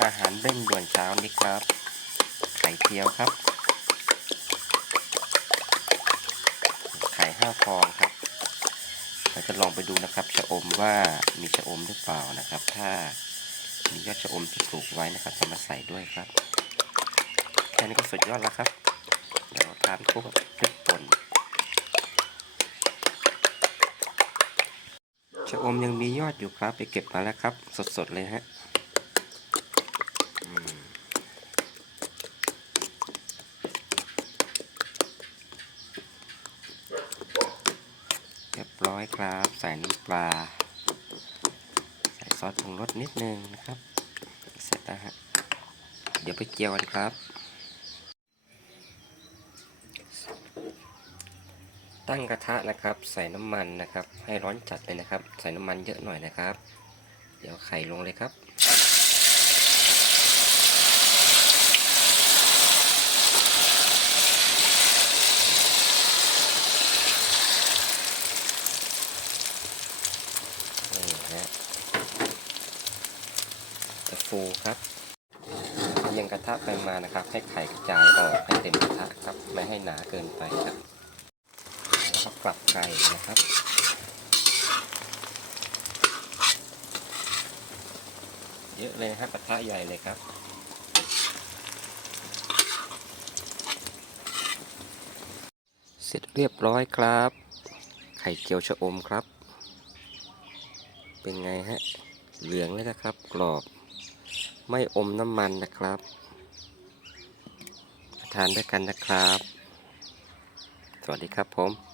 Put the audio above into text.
อาหารเร่งด่วนเช้านี้ครับ ไข่เจียวครับ ไข่ห้าฟองครับเราจะลองไปดูนะครับชะอมว่ามีชะอมหรือเปล่านะครับ ถ้ามียอดชะอมที่ปลูกไว้นะครับจะมาใส่ด้วยครับ แค่นี้ก็สุดยอดแล้วครับ เดี๋ยวทานคู่กับพริกป่นชะอมยังมียอดอยู่ครับไปเก็บมาแล้วครับ สดๆเลยฮะ เรียบร้อยครับ ใส่น้ำปลา ใส่ซอสปรุงรสนิดนึงนะครับ เสร็จแล้วฮะ เดี๋ยวไปเจียวกันครับ ตั้งกระทะนะครับ ใส่น้ำมันนะครับ ให้ร้อนจัดเลยนะครับ ใส่น้ำมันเยอะหน่อยนะครับ เดี๋ยวไข่ลงเลยครับ นี่ฮะ จะฟูครับเอียงกระทะไปมานะครับ ให้ไข่กระจายออกให้เต็มกระทะครับ ไม่ให้หนาเกินไปครับแล้วก็กลับไก่นะครับเยอะเลยครับกระทะใหญ่เลยครับเสร็จเรียบร้อยครับ ไข่เจียวชะอมครับ เป็นไงฮะ เหลืองเลยนะครับ กรอบ ไม่อมน้ำมันนะครับ ทานด้วยกันนะครับ สวัสดีครับผม